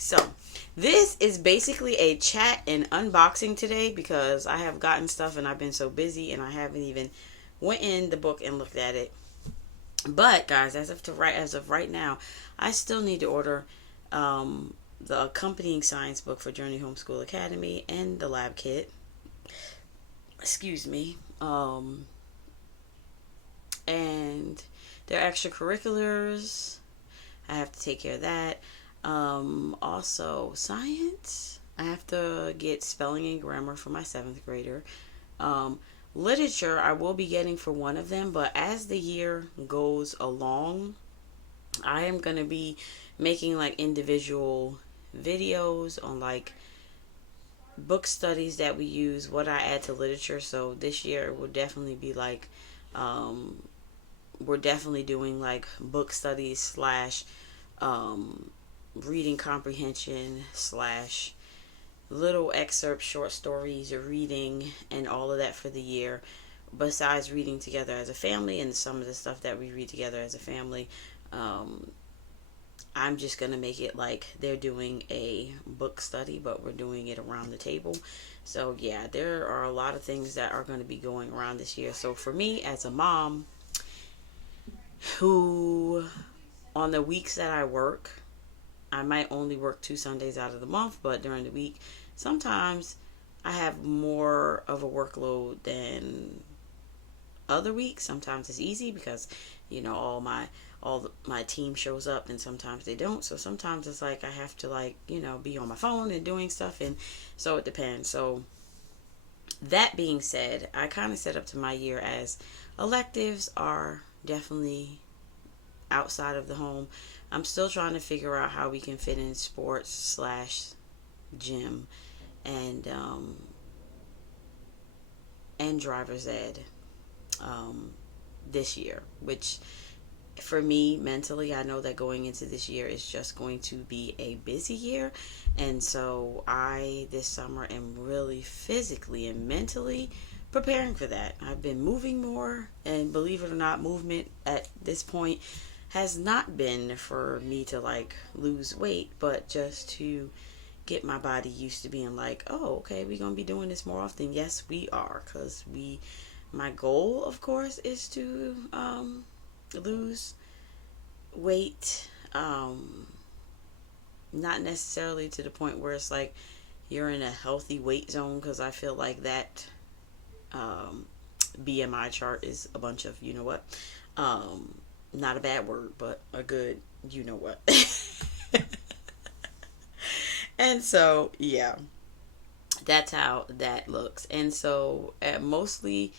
So this is basically a chat and unboxing today because I have gotten stuff and I've been so busy and I haven't even went in the book and looked at it. But guys, as of right now, I still need to order the accompanying science book for Journey Homeschool Academy and the lab kit. Excuse me. And their extracurriculars. I have to take care of that. Also, science. I have to get spelling and grammar for my 7th grader. Literature, I will be getting for one of them, but as the year goes along, I am going to be making like individual videos on like book studies that we use, what I add to literature. So this year will definitely be like, we're definitely doing like book studies slash reading comprehension slash little excerpts, short stories, reading, and all of that for the year. Besides reading together as a family and some of the stuff that we read together as a family, I'm just going to make it like they're doing a book study, but we're doing it around the table. So yeah, there are a lot of things that are going to be going around this year. So for me as a mom who, on the weeks that I work, I might only work 2 Sundays out of the month, but during the week, sometimes I have more of a workload than other weeks. Sometimes it's easy because, all my team shows up, and sometimes they don't. So sometimes it's like I have to be on my phone and doing stuff, and so it depends. So that being said, I kind of set up to my year as electives are definitely outside of the home. I'm still trying to figure out how we can fit in sports slash gym and driver's ed this year, which for me mentally, I know that going into this year is just going to be a busy year, and so I this summer am really physically and mentally preparing for that. I've been moving more, and believe it or not, movement at this point has not been for me to lose weight, but just to get my body used to being like, oh, okay, we're gonna be doing this more often. Yes, we are, because my goal, of course, is to lose weight, not necessarily to the point where it's like you're in a healthy weight zone, because I feel like that BMI chart is a bunch of what, not a bad word, but a good what. And so yeah, that's how that looks. And so mostly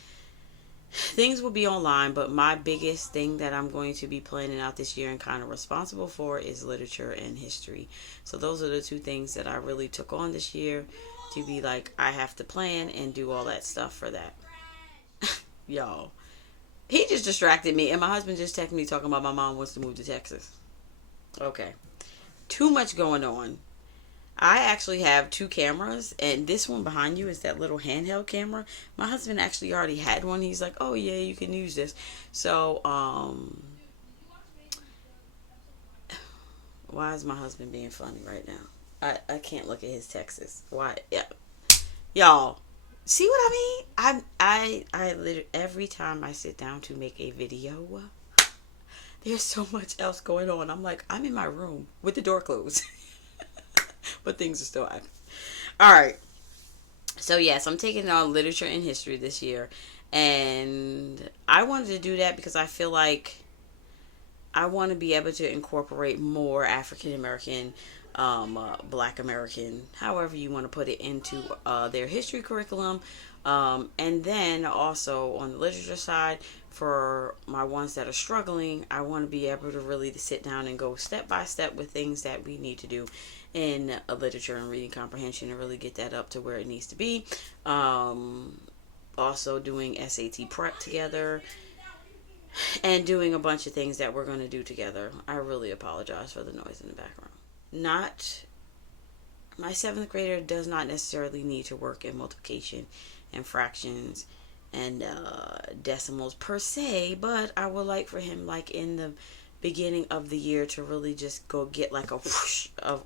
things will be online, but my biggest thing that I'm going to be planning out this year and kind of responsible for is literature and history. So those are the 2 things that I really took on this year, to be like, I have to plan and do all that stuff for that. Y'all, he just distracted me, and my husband just texted me talking about my mom wants to move to Texas. Okay, too much going on. I actually have 2 cameras, and this one behind you is that little handheld camera. My husband actually already had one. He's like, oh yeah, you can use this. So why is my husband being funny right now? I can't look at his texts. Why? Yeah, y'all see what I mean? I literally, every time I sit down to make a video, there's so much else going on. I'm like, I'm in my room with the door closed. But things are still happening. All right. So yes, I'm taking on literature and history this year, and I wanted to do that because I feel like I want to be able to incorporate more African American, Black American, however you want to put it, into their history curriculum, and then also on the literature side, for my ones that are struggling, I want to be able to really sit down and go step by step with things that we need to do in literature and reading comprehension, and really get that up to where it needs to be. Also doing SAT prep together, and doing a bunch of things that we're going to do together. I really apologize for the noise in the background. My 7th grader does not necessarily need to work in multiplication and fractions and decimals per se, but I would like for him, in the beginning of the year to really just go get like a whoosh of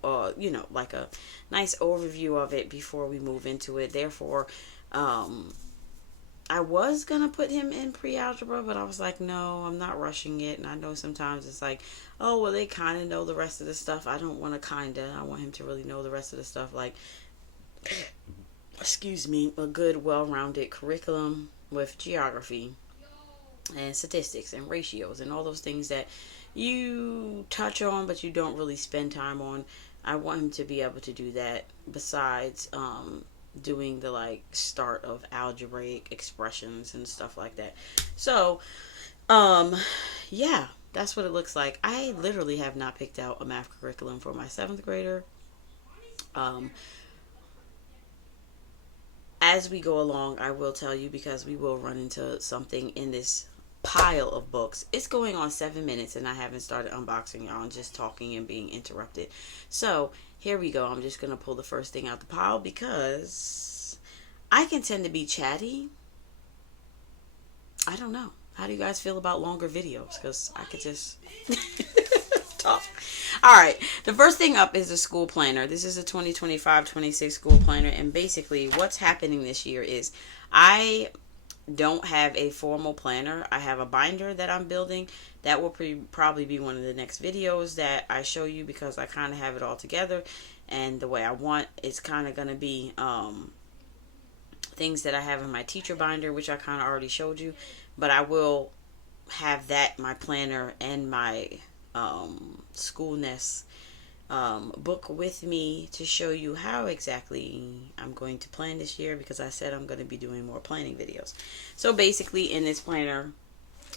like a nice overview of it before we move into it. Therefore, I was gonna put him in pre-algebra, but I was like, no, I'm not rushing it. And I know sometimes it's like, oh well, they kind of know the rest of the stuff. I don't want to I want him to really know the rest of the stuff. Like, excuse me, a good, well-rounded curriculum with geography and statistics and ratios and all those things that you touch on but you don't really spend time on. I want him to be able to do that besides doing the like start of algebraic expressions and stuff like that. So yeah, that's what it looks like. I literally have not picked out a math curriculum for my 7th grader. As we go along, I will tell you, because we will run into something in this pile of books. It's going on 7 minutes and I haven't started unboxing y'all. I'm just talking and being interrupted. So here we go. I'm just going to pull the first thing out the pile because I can tend to be chatty. I don't know. How do you guys feel about longer videos? Because I could just talk. Alright, the first thing up is the school planner. This is a 2025-26 school planner, and basically what's happening this year is I don't have a formal planner. I have a binder that I'm building. That will probably be one of the next videos that I show you, because I kind of have it all together and the way I want. It's kind of going to be things that I have in my teacher binder, which I kind of already showed you, but I will have that, my planner, and my School Nest book with me to show you how exactly I'm going to plan this year, because I said I'm going to be doing more planning videos. So basically in this planner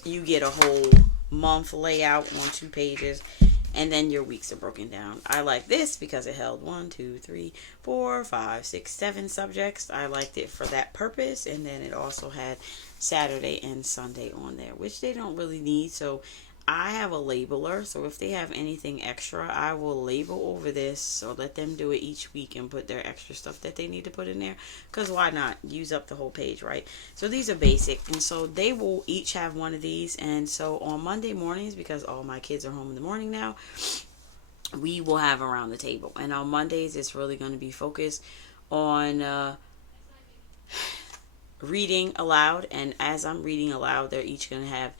you get a whole month layout on 2 pages, and then your weeks are broken down. I like this because it held 1, 2, 3, 4, 5, 6, 7 subjects. I liked it for that purpose, and then it also had Saturday and Sunday on there, which they don't really need. So I have a labeler, so if they have anything extra, I will label over this, or let them do it each week and put their extra stuff that they need to put in there, because why not use up the whole page, right? So these are basic, and so they will each have one of these. And so on Monday mornings, because all my kids are home in the morning now, we will have around the table. And on Mondays, it's really going to be focused on reading aloud. And as I'm reading aloud, they're each going to have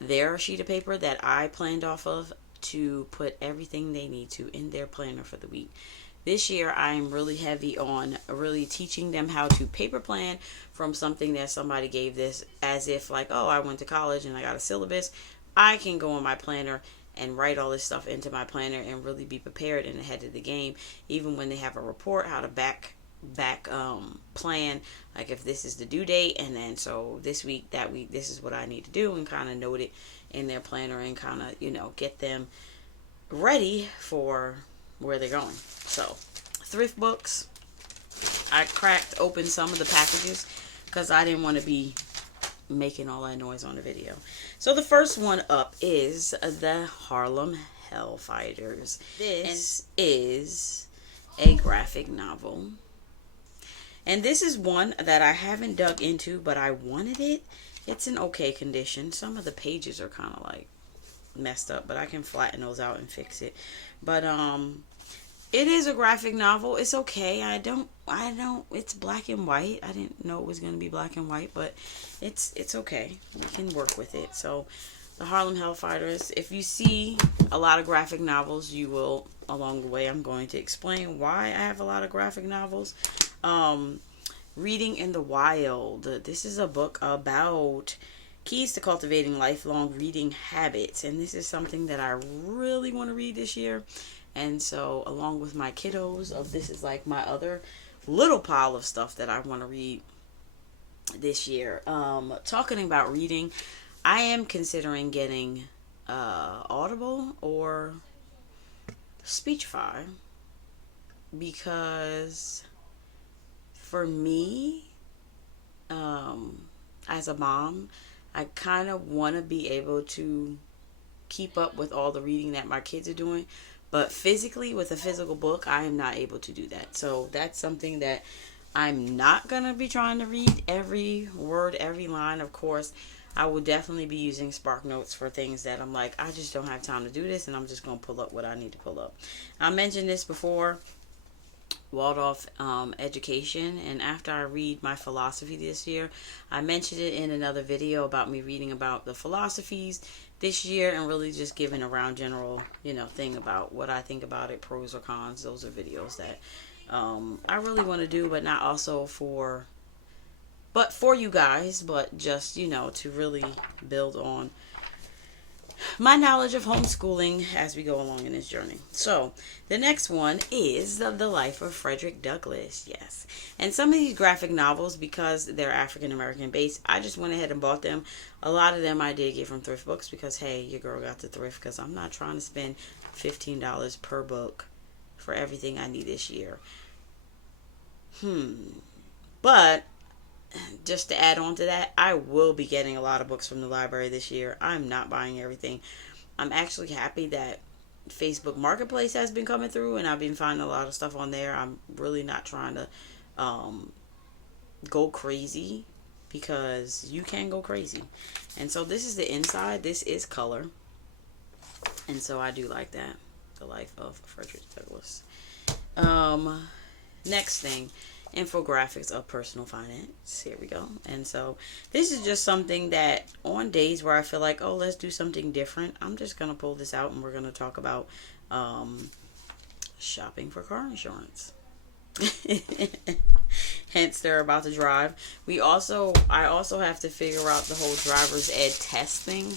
their sheet of paper that I planned off of to put everything they need to in their planner for the week. This year I'm really heavy on really teaching them how to paper plan from something that somebody gave this, as if like, oh, I went to college and I got a syllabus. I can go on my planner and write all this stuff into my planner and really be prepared and ahead of the game, even when they have a report, how to back plan, like if this is the due date, and then so this week, that week, this is what I need to do, and kind of note it in their planner and kind of get them ready for where they're going. So thrift books, I cracked open some of the packages because I didn't want to be making all that noise on the video. So the first one up is the Harlem Hellfighters. This is a graphic novel. And this is one that I haven't dug into, but I wanted it. It's in okay condition. Some of the pages are kind of like messed up, but I can flatten those out and fix it. But it is a graphic novel. It's okay. It's black and white. I didn't know it was going to be black and white, but it's okay. We can work with it. So the Harlem Hellfighters, if you see a lot of graphic novels, you will, along the way, I'm going to explain why I have a lot of graphic novels. Reading in the Wild. This is a book about keys to cultivating lifelong reading habits. And this is something that I really want to read this year. And so along with my kiddos, this is like my other little pile of stuff that I want to read this year. Talking about reading, I am considering getting Audible or Speechify, because for me, as a mom, I kind of want to be able to keep up with all the reading that my kids are doing, but physically, with a physical book, I am not able to do that. So that's something that I'm not going to be trying to read every word, every line. Of course, I will definitely be using Spark Notes for things that I'm like, I just don't have time to do this, and I'm just going to pull up what I need to pull up. I mentioned this before, Waldorf education, and after I read my philosophy this year, I mentioned it in another video about me reading about the philosophies this year and really just giving a round general, thing about what I think about it, pros or cons. Those are videos that I really want to do, but not also for you guys, but just, to really build on my knowledge of homeschooling as we go along in this journey. So the next one is the Life of Frederick Douglass. Yes. And some of these graphic novels, because they're African American based, I just went ahead and bought them. A lot of them I did get from thrift books because, hey, your girl got the thrift, because I'm not trying to spend $15 per book for everything I need this year. But just to add on to that, I will be getting a lot of books from the library this year. I'm not buying everything. I'm actually happy that Facebook Marketplace has been coming through, and I've been finding a lot of stuff on there. I'm really not trying to go crazy, because you can go crazy. And so this is the inside. This is color, and so I do like that. The Life of Frederick Douglass. Next thing, infographics of personal finance. Here we go. And so this is just something that on days where I feel like, oh, let's do something different, I'm just going to pull this out and we're going to talk about shopping for car insurance. Hence, they're about to drive. I also have to figure out the whole driver's ed test thing.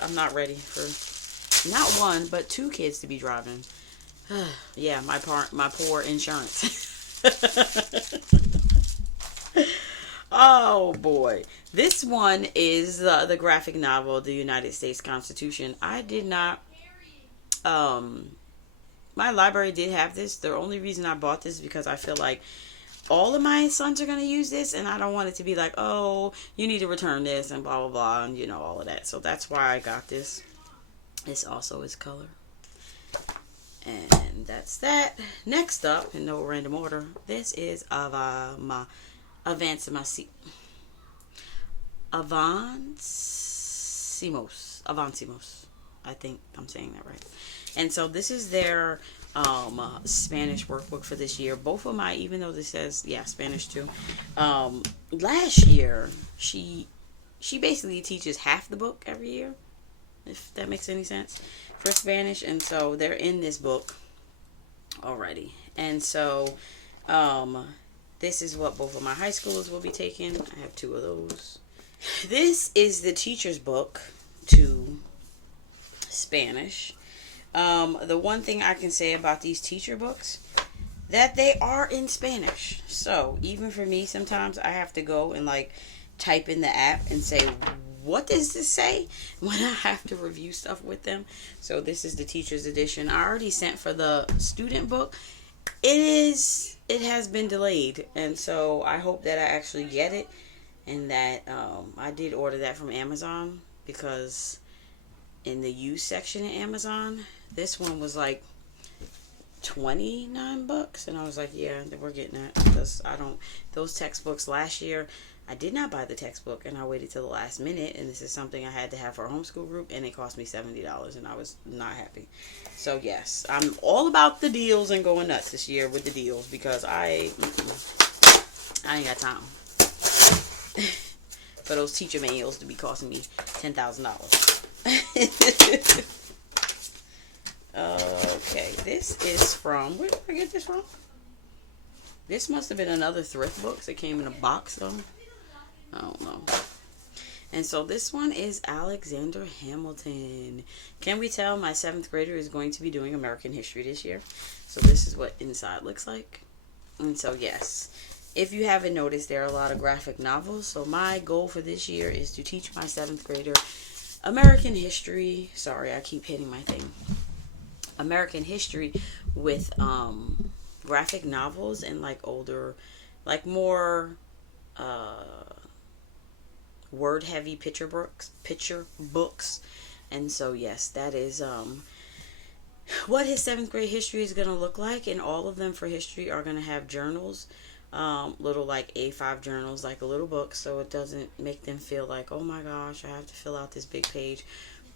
I'm not ready for not one, but two kids to be driving. Yeah, my poor insurance. Oh boy. This one is the graphic novel, The United States Constitution. I did not, my library did have this. The only reason I bought this is because I feel like all of my sons are going to use this, and I don't want it to be like, oh, you need to return this and blah, blah, blah, and all of that. So that's why I got this. This also is color. And that's that. Next up, in no random order, this is Avancimos. I think I'm saying that right. And so this is their Spanish workbook for this year. Both of my, even though this says, Spanish too. Last year, she basically teaches half the book every year, if that makes any sense, for Spanish. And so they're in this book already. And so this is what both of my high schoolers will be taking. I have two of those. This is the teacher's book to Spanish. The one thing I can say about these teacher books, that they are in Spanish. So even for me, sometimes I have to go and type in the app and say, what does this say, when I have to review stuff with them. So this is the teacher's edition. I already sent for the student book. It has been delayed, and so I hope that I actually get it, and that I did order that from Amazon, because in the used section at Amazon, this one was like $29, and I was like, yeah, we're getting that, because those textbooks last year, I did not buy the textbook, and I waited till the last minute, and this is something I had to have for a homeschool group, and it cost me $70, and I was not happy. So yes, I'm all about the deals and going nuts this year with the deals, because I ain't got time for those teacher manuals to be costing me $10,000. Okay, this is from, where did I get this from? This must have been another thrift book. It came in a box though. I don't know. And so this one is Alexander Hamilton. Can we tell my 7th grader is going to be doing American history this year? So this is what inside looks like. And so yes, if you haven't noticed, there are a lot of graphic novels. So my goal for this year is to teach my 7th grader American history. Sorry, I keep hitting my thing. American history with graphic novels and older, more word heavy picture books. And so yes, that is what his 7th grade history is going to look like. And all of them for history are going to have journals little like A5 journals, like a little book, so it doesn't make them feel like, oh my gosh, I have to fill out this big page,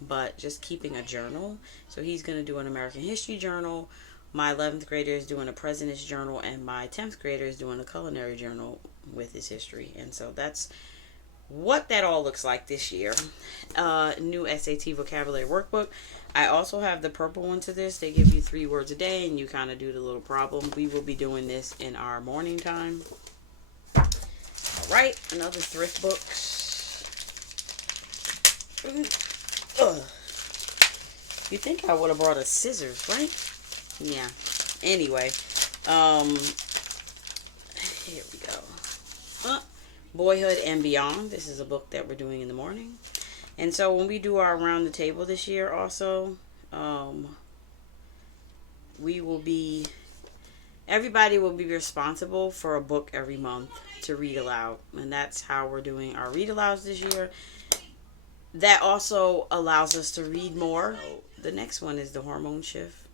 but just keeping a journal. So he's going to do an American history journal. My 11th grader is doing a president's journal, and my 10th grader is doing a culinary journal with his history. And so that's what that all looks like this year. New SAT vocabulary workbook. I also have the purple one to this. They give you 3 words a day, and you kind of do the little problem. We will be doing this in our morning time. All right, another thrift books. Ugh. You think I would have brought a scissors, right? Yeah. Anyway, here we go. Boyhood and Beyond. This is a book that we're doing in the morning. And so when we do our around the table this year also, everybody will be responsible for a book every month to read aloud. And that's how we're doing our read alouds this year. That also allows us to read more. The next one is The Hormone Shift.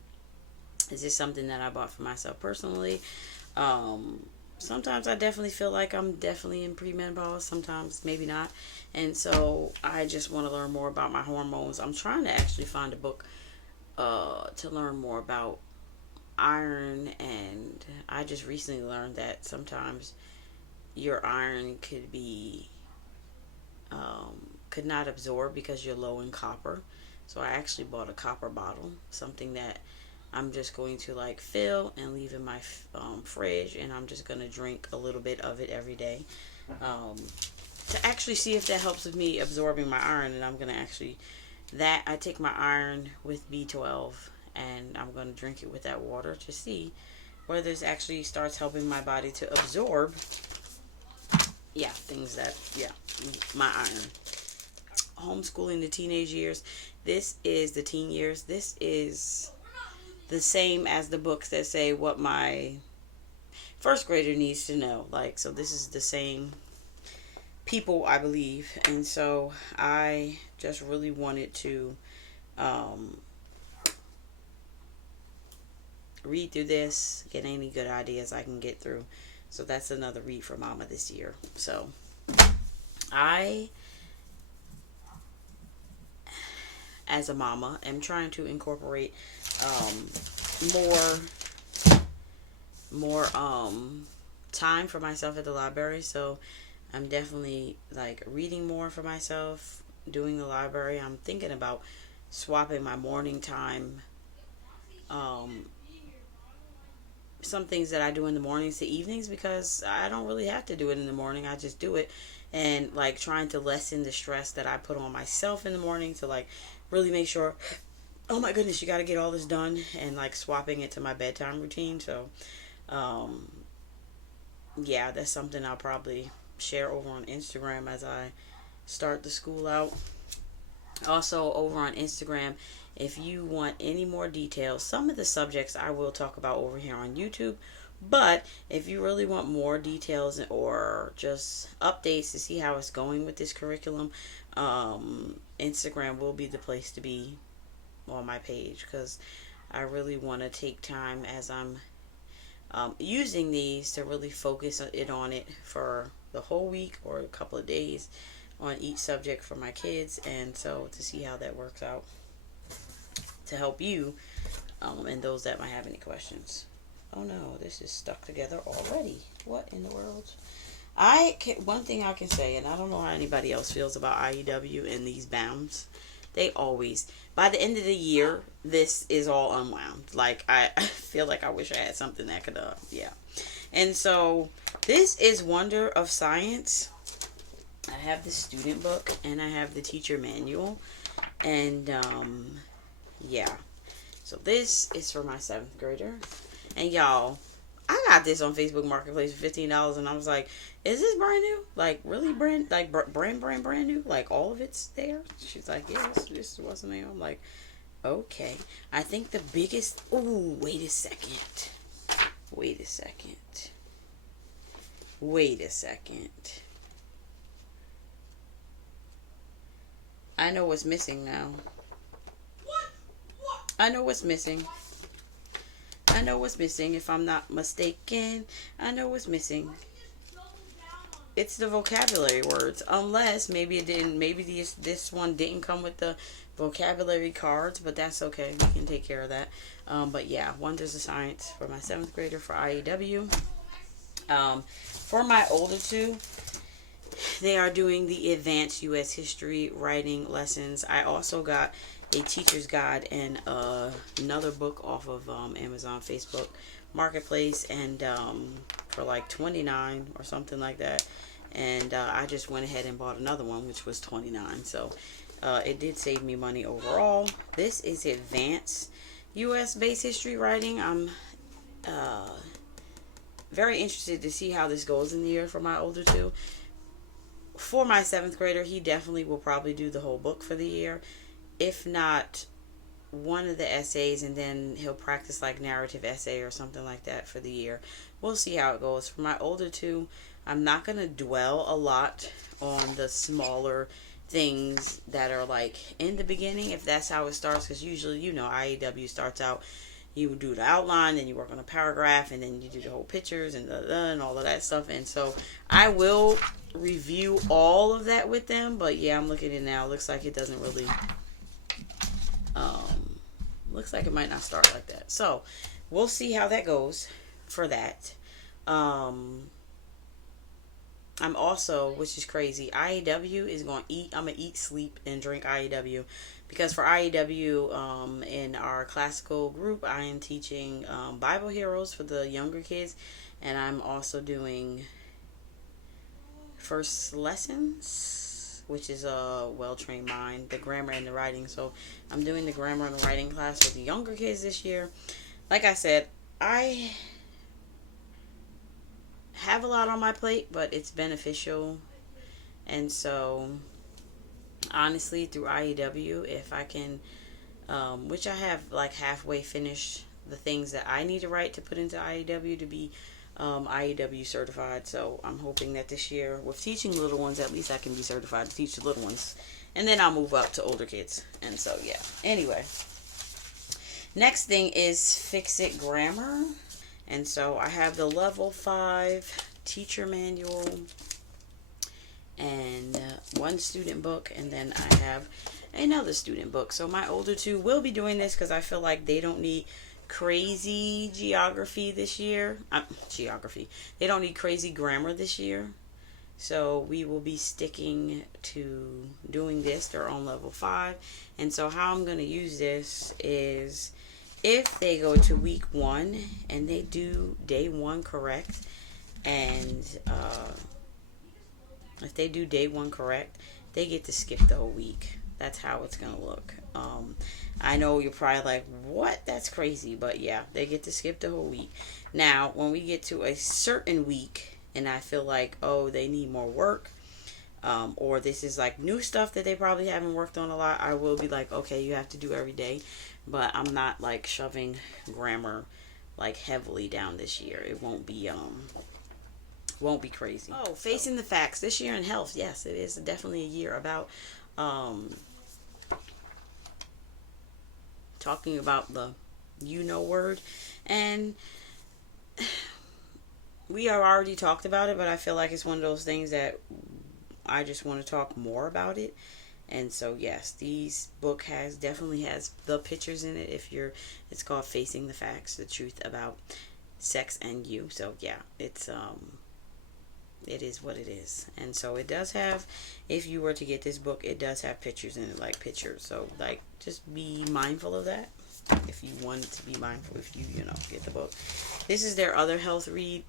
This is something that I bought for myself personally. Sometimes I definitely feel like I'm definitely in premenopause. Sometimes maybe not. And so I just want to learn more about my hormones. I'm trying to actually find a book to learn more about iron. And I just recently learned that sometimes your iron could not absorb because you're low in copper. So I actually bought a copper bottle, something that I'm just going to like fill and leave in my fridge, and I'm just going to drink a little bit of it every day to actually see if that helps with me absorbing my iron. And I'm going to I take my iron with B12 and I'm going to drink it with that water to see whether this actually starts helping my body to absorb my iron. Homeschooling the teenage years. This is the teen years. This is the same as the books that say what my first grader needs to know. So this is the same people, I believe. And so I just really wanted to read through this, get any good ideas I can get through. So that's another read for Momma this year. So I, as a mama, am trying to incorporate more time for myself at the library. So I'm definitely like reading more for myself, doing the library. I'm thinking about swapping my morning time, some things that I do in the mornings to evenings, because I don't really have to do it in the morning. I just do it, and like trying to lessen the stress that I put on myself in the morning to like really make sure, oh my goodness, you got to get all this done, and like swapping it to my bedtime routine. So yeah, that's something I'll probably share over on Instagram as I start the school out. Also over on Instagram, if you want any more details, some of the subjects I will talk about over here on YouTube, but if you really want more details or just updates to see how it's going with this curriculum, Instagram will be the place to be on my page, because I really want to take time as I'm using these to really focus on it for the whole week or a couple of days on each subject for my kids, and so to see how that works out to help you and those that might have any questions. Oh no, this is stuck together already. What in the world? One thing I can say, and I don't know how anybody else feels about IEW and these bounds. They always, by the end of the year, this is all unwound. Like, I feel like I wish I had something that could, yeah. And so, this is Wonder of Science. I have the student book, and I have the teacher manual. And, yeah. So, this is for my 7th grader. And, y'all, I got this on Facebook Marketplace for $15, and I was like, is this brand new? Like, really brand new? Like, all of it's there? She's like, yes, this wasn't there. I'm like, okay. I think the biggest, ooh, wait a second. I know what's missing now. I know what's missing. I know what's missing. If I'm not mistaken, I know what's missing. It's the vocabulary words. Unless maybe it didn't. Maybe this one didn't come with the vocabulary cards, but that's okay. We can take care of that. But yeah, Wonders of Science for my 7th grader for IEW. For my older two, they are doing the advanced U.S. history writing lessons. I also got a teacher's guide and another book off of Amazon Facebook Marketplace, and for like $29 or something like that. And I just went ahead and bought another one, which was $29. So it did save me money overall. This is advanced U.S. based history writing. I'm very interested to see how this goes in the year for my older two. For my 7th grader, he definitely will probably do the whole book for the year. If not, one of the essays, and then he'll practice like narrative essay or something like that for the year. We'll see how it goes. For my older two, I'm not going to dwell a lot on the smaller things that are like in the beginning, if that's how it starts, because usually, IEW starts out, you do the outline, then you work on a paragraph, and then you do the whole pictures and and all of that stuff. And so I will review all of that with them, but yeah, I'm looking at it now. Looks like it doesn't really looks like it might not start like that. So we'll see how that goes for that. I'm also, which is crazy, IEW is going to eat. I'm going to eat, sleep, and drink IEW. Because for IEW, in our classical group, I am teaching Bible Heroes for the younger kids. And I'm also doing First Lessons, which is a well-trained mind, the grammar and the writing. So I'm doing the grammar and the writing class for the younger kids this year. Like I said, I have a lot on my plate, but it's beneficial. And so honestly, through IEW, if I can, which I have like halfway finished the things that I need to write to put into IEW to be IEW certified. So I'm hoping that this year, with teaching little ones, at least I can be certified to teach the little ones, and then I'll move up to older kids. And so yeah, anyway, next thing is Fix It Grammar. And so I have the level 5 teacher manual and one student book, and then I have another student book. So my older two will be doing this because I feel like they don't need crazy geography this year. They don't need crazy grammar this year. So we will be sticking to doing this. They're on level 5. And so how I'm going to use this is, if they go to week 1 and they do day 1 correct, and if they do day 1 correct, they get to skip the whole week. That's how it's going to look. I know you're probably like, what? That's crazy. But yeah, they get to skip the whole week. Now, when we get to a certain week and I feel like, oh, they need more work, or this is like new stuff that they probably haven't worked on a lot, I will be like, okay, you have to do every day. But I'm not like shoving grammar like heavily down this year. It won't be crazy. Oh, facing the facts this year in health. Yes, it is definitely a year about talking about the word, and we have already talked about it, but I feel like it's one of those things that I just want to talk more about it. And so yes, these book definitely has the pictures in it. It's called Facing the Facts, the Truth About Sex and You. So yeah, it is what it is. And so it does have, if you were to get this book, it does have pictures in it, like pictures. So like, just be mindful of that. If you want to be mindful, if you get the book. This is their other health read,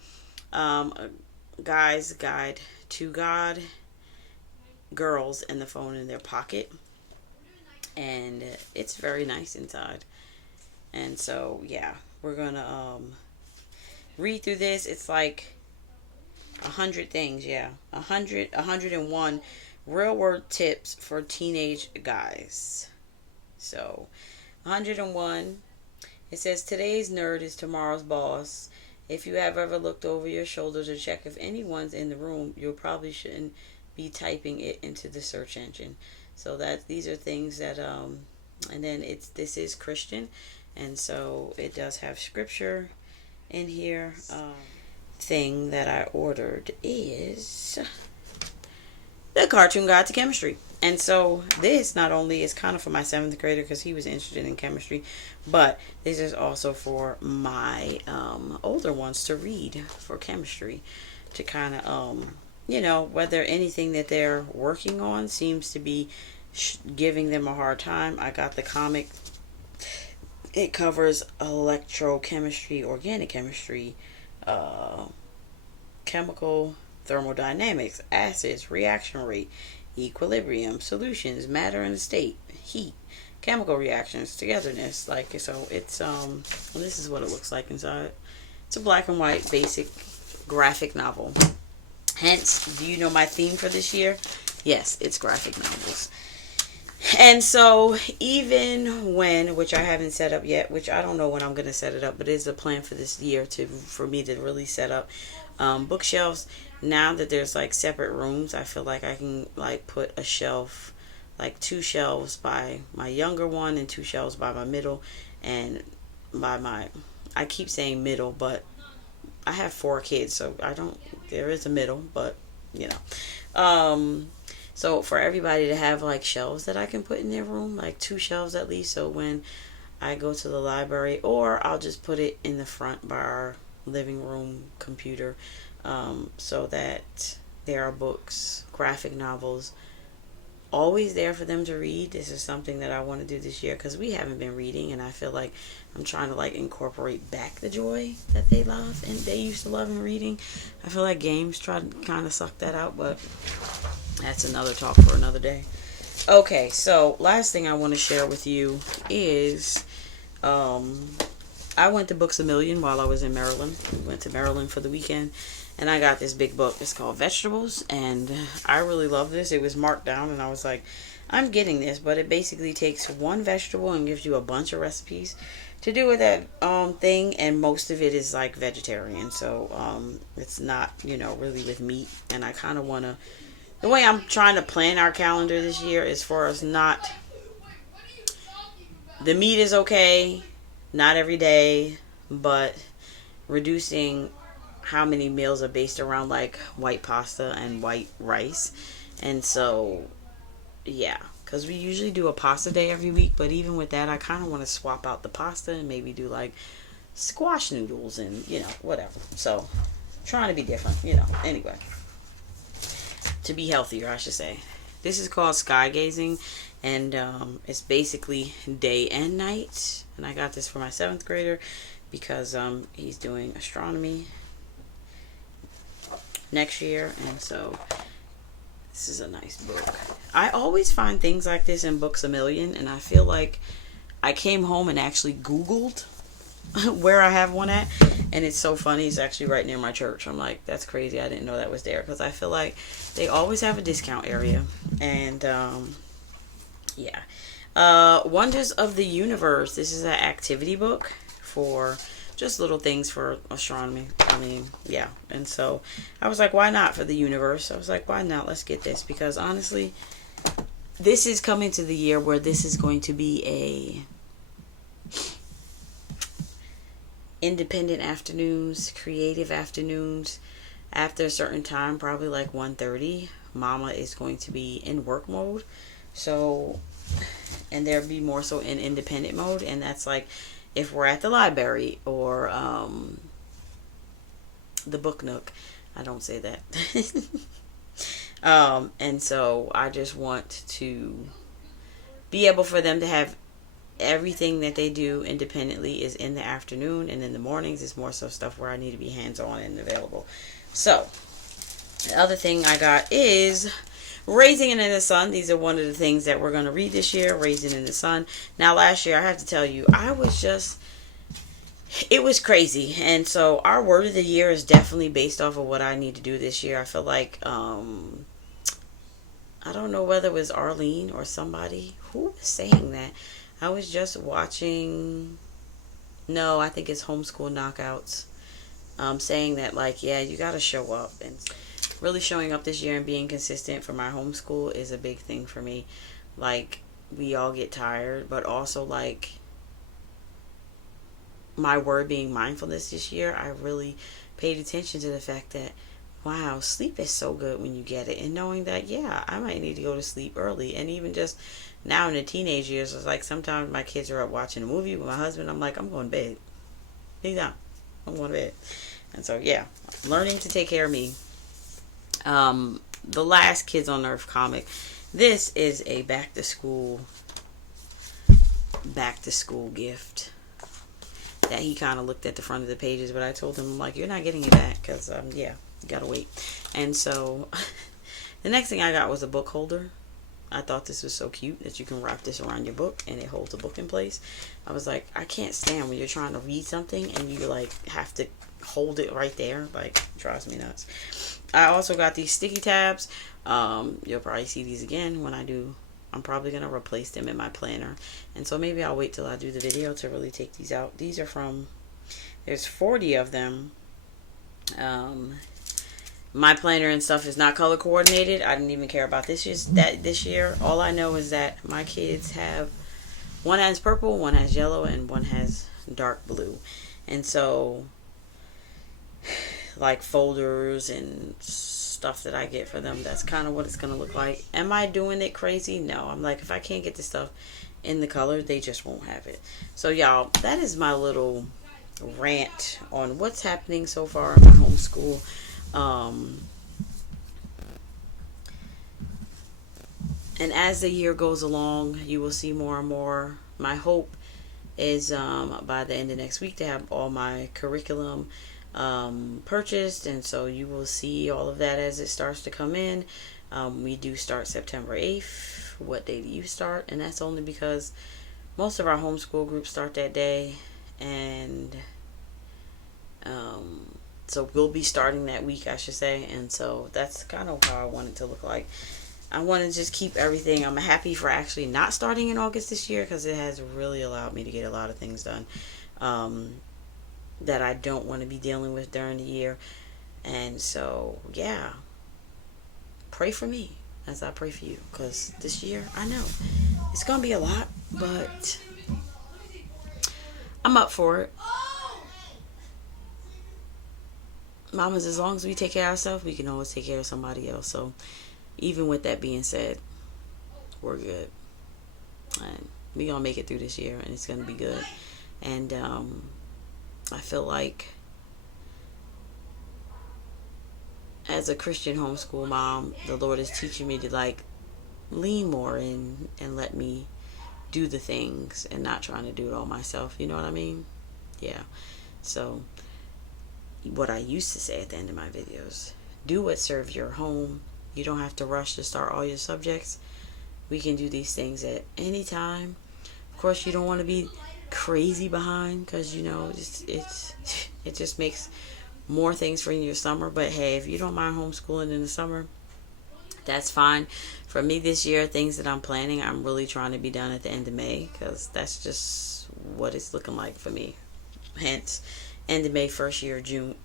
Guy's Guide to God, Girls and the Phone in Their Pocket. And it's very nice inside. And so yeah, we're gonna read through this. It's like 100 things, 101 real world tips for teenage guys. So 101, it says, today's nerd is tomorrow's boss. If you have ever looked over your shoulder to check if anyone's in the room, you probably shouldn't be typing it into the search engine. So that these are things that And then this is Christian, and so it does have scripture in here. Thing that I ordered is the Cartoon Guide to Chemistry. And so this not only is kind of for my 7th grader because he was interested in chemistry, but this is also for my older ones to read for chemistry, to kind of whether anything that they're working on seems to be giving them a hard time. I got the comic. It covers electrochemistry, organic chemistry, chemical thermodynamics, acids, reaction rate, equilibrium, solutions, matter and state, heat, chemical reactions, togetherness. Like, so it's this is what it looks like inside. It's a black and white basic graphic novel. Hence, do you know my theme for this year? Yes, it's graphic novels. And so even when, which I haven't set up yet, which I don't know when I'm going to set it up, but it is a plan for this year for me to really set up bookshelves. Now that there's like separate rooms, I feel like I can like put a shelf, like 2 shelves by my younger one and 2 shelves by my middle, and by my, I keep saying middle, but I have 4 kids, so there is a middle, but so for everybody to have like shelves that I can put in their room, like 2 shelves at least, so when I go to the library, or I'll just put it in the front by our living room computer, so that there are books, graphic novels, always there for them to read. This is something that I want to do this year because we haven't been reading, and I feel like I'm trying to like incorporate back the joy that they love and they used to love in reading. I feel like games try to kind of suck that out, but that's another talk for another day. Okay, so last thing I want to share with you is I went to Books A Million while I was in Maryland. We went to Maryland for the weekend, and I got this big book. It's called Vegetables, and I really love this. It was marked down, and I was like, I'm getting this. But it basically takes one vegetable and gives you a bunch of recipes to do with that thing, and most of it is like vegetarian. So it's not, really with meat. And I kind of want to, the way I'm trying to plan our calendar this year is for us not, the meat is okay, not every day, but reducing how many meals are based around like white pasta and white rice. And so yeah, because we usually do a pasta day every week, but even with that I kind of want to swap out the pasta and maybe do like squash noodles and whatever. So trying to be different, anyway, to be healthier, I should say. This is called Sky Gazing, and it's basically day and night. And I got this for my 7th grader because he's doing astronomy next year, and so this is a nice book. I always find things like this in Books A Million, and I feel like I came home and actually Googled where I have one at, and it's so funny. It's actually right near my church. I'm like, that's crazy. I didn't know that was there, because I feel like they always have a discount area. And yeah, Wonders of the Universe. This is an activity book for just little things for astronomy. I mean, yeah. And so I was like, why not for the universe? I was like, why not? Let's get this, because honestly, this is coming to the year where this is going to be a independent afternoons, creative afternoons. After a certain time, probably like 1:30, Momma is going to be in work mode. So, and there'll be more so in independent mode, and that's like if we're at the library or the book nook. I don't say that. And so I just want to be able for them to have everything that they do independently is in the afternoon, and in the mornings is more so stuff where I need to be hands-on and available. So the other thing I got is Raising It in the Sun. These are one of the things that we're going to read this year, Raising It in the Sun. Now last year, I have to tell you, it was crazy. And so our word of the year is definitely based off of what I need to do this year. I feel like I don't know whether it was Arlene or somebody who was saying that. I was just watching, no, I think it's Homeschool Knockouts, saying that, like, yeah, you got to show up. And really showing up this year and being consistent for my homeschool is a big thing for me. Like, we all get tired, but also like my word being mindfulness this year, I really paid attention to the fact that, wow, sleep is so good when you get it. And knowing that, yeah, I might need to go to sleep early. And even just now in the teenage years, it's like sometimes my kids are up watching a movie with my husband. I'm like, I'm going to bed. He's not. I'm going to bed. And so, yeah, learning to take care of me. The last Kids on Earth comic. This is a back to school gift that he kind of looked at the front of the pages, but I told him, I'm like, you're not getting it back because yeah, you gotta wait. And so the next thing I got was a book holder. I thought this was so cute that you can wrap this around your book and it holds a book in place. I was like, I can't stand when you're trying to read something and you like have to hold it right there. Like, it drives me nuts. I also got these sticky tabs. You'll probably see these again when I do. I'm probably going to replace them in my planner. And so maybe I'll wait till I do the video to really take these out. These are from, there's 40 of them. My planner and stuff is not color coordinated. I didn't even care about this year. All I know is that my kids have, one has purple, one has yellow, and one has dark blue. And so, like folders and stuff that I get for them, that's kind of what it's going to look like. Am I doing it crazy? No. I'm like, if I can't get the stuff in the color, they just won't have it. So y'all, that is my little rant on what's happening so far in my homeschool. And as the year goes along, you will see more and more. My hope is by the end of next week to have all my curriculum purchased, and so you will see all of that as it starts to come in. We do start September 8th. What day do you start? And that's only because most of our homeschool groups start that day, and so we'll be starting that week, I should say. And so that's kind of how I want it to look like. I want to just keep everything. I'm happy for actually not starting in August this year because it has really allowed me to get a lot of things done that I don't want to be dealing with during the year. And so, yeah, pray for me as I pray for you, because this year, I know it's going to be a lot, but I'm up for it. Mamas, as long as we take care of ourselves, we can always take care of somebody else. So even with that being said, we're good. And we're going to make it through this year, and it's going to be good. And I feel like as a Christian homeschool mom, the Lord is teaching me to like lean more in and let me do the things and not trying to do it all myself. You know what I mean? Yeah. So what I used to say at the end of my videos, do what serves your home. You don't have to rush to start all your subjects. We can do these things at any time. Of course, you don't want to be crazy behind, because you know it just makes more things for your summer. But hey, if you don't mind homeschooling in the summer, that's fine. For me this year, things that I'm planning, I'm really trying to be done at the end of May, because that's just what it's looking like for me. Hence, end of May, first week of June.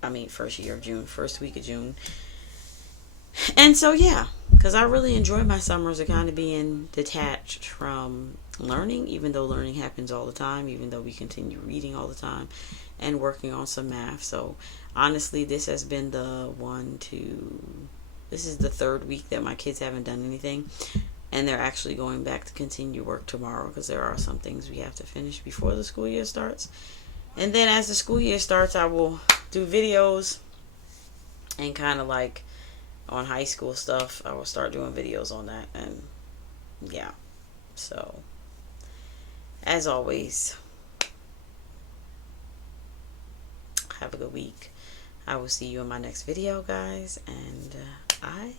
And so, yeah, because I really enjoy my summers of kind of being detached from learning, even though learning happens all the time, even though we continue reading all the time and working on some math. So honestly, this has been this is the third week that my kids haven't done anything, and they're actually going back to continue work tomorrow, because there are some things we have to finish before the school year starts. And then as the school year starts, I will do videos, and kind of like on high school stuff, I will start doing videos on that. And yeah, so as always, have a good week. I will see you in my next video, guys, and I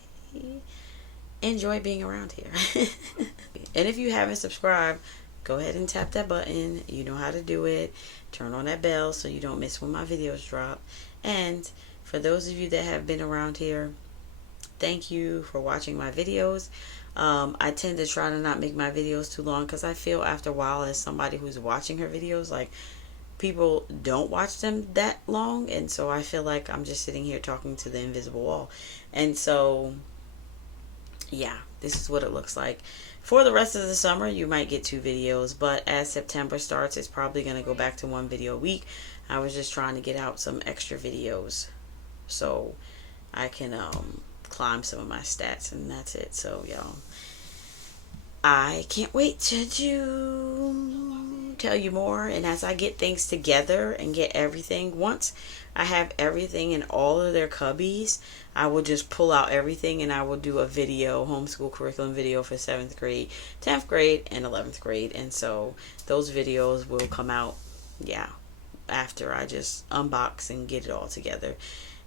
enjoy being around here. And if you haven't subscribed, go ahead and tap that button. You know how to do it. Turn on that bell so you don't miss when my videos drop. And for those of you that have been around here, thank you for watching my videos. I tend to try to not make my videos too long, because I feel after a while, as somebody who's watching her videos, like people don't watch them that long, and so I feel like I'm just sitting here talking to the invisible wall. And so yeah, this is what it looks like. For the rest of the summer, you might get 2 videos, but as September starts, it's probably going to go back to 1 video a week. I was just trying to get out some extra videos so I can climb some of my stats, and that's it. So y'all, I can't wait to tell you more. And as I get things together and get everything, once I have everything in all of their cubbies, I will just pull out everything and I will do a video, homeschool curriculum video for 7th grade, 10th grade, and 11th grade. And so those videos will come out, yeah, after I just unbox and get it all together.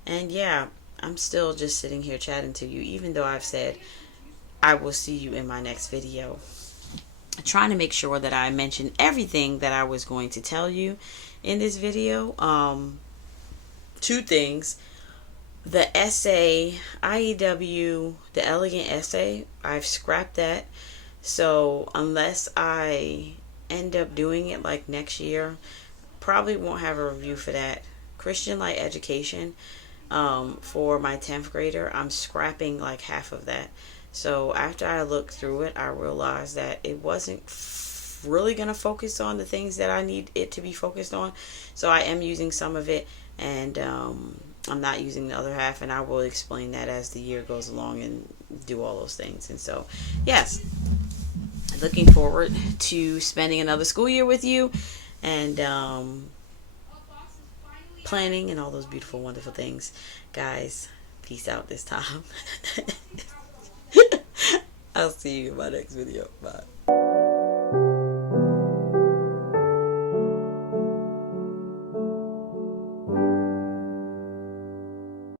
And yeah, I'm still just sitting here chatting to you, even though I've said I will see you in my next video. I'm trying to make sure that I mention everything that I was going to tell you in this video. 2 things. The essay, IEW, the elegant essay, I've scrapped that. So unless I end up doing it like next year, probably won't have a review for that. Christian Light Education, for my 10th grader, I'm scrapping like half of that. So after I looked through it, I realized that it wasn't really going to focus on the things that I need it to be focused on. So I am using some of it, and I'm not using the other half, and I will explain that as the year goes along and do all those things. And so, yes, looking forward to spending another school year with you, and planning and all those beautiful, wonderful things. Guys, peace out this time. I'll see you in my next video. Bye.